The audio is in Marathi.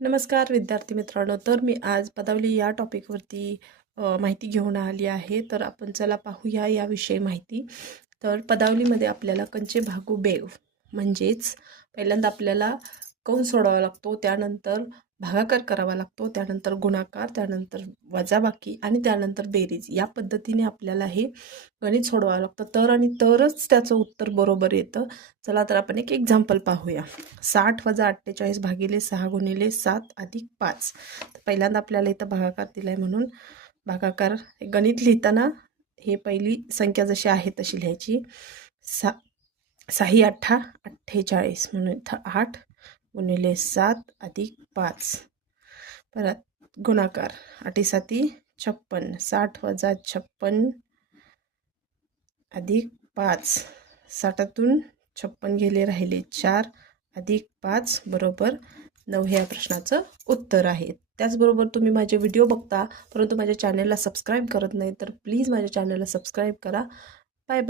नमस्कार विद्यार्थी मित्रांनो. तर मी आज पदावली या टॉपिकवरती माहिती घेऊन आली आहे. तर आपण चला पाहूया याविषयी माहिती. तर पदावलीमध्ये आपल्याला कंचे भागू बेव म्हणजेच पहिल्यांदा आपल्याला कंस सोडवावा लागतो, त्यानंतर भागाकार करावा लागतो, त्यानंतर गुणाकार, त्यानंतर वजाबाकी आणि त्यानंतर बेरीज. या पद्धतीने आपल्याला हे गणित सोडवावं लागतं. तर आणि तरच त्याचं उत्तर बरोबर येतं. चला तर आपण एक एक्झाम्पल पाहूया. 60 - 48 भागिले 6 गुणिले 7 अधिक 5. तर पहिल्यांदा आपल्याला इथं भागाकार दिलाय म्हणून भागाकार गणित लिहिताना हे पहिली संख्या जशी आहे तशी लिहायची. 6 8 48 म्हणून इथं 8 गुणिले 7 अधिक 5. परत गुणाकार 8 7 56. 60 - 56 अधिक 5. 60तून 56 गेले, राहिले 4 अधिक 5 बरोबर 9 हे या प्रश्नाचं उत्तर आहे. त्याचबरोबर तुम्ही माझे व्हिडिओ बघता परंतु माझ्या चॅनलला सबस्क्राईब करत नाही, तर प्लीज माझ्या चॅनलला सबस्क्राईब करा. Bye bye.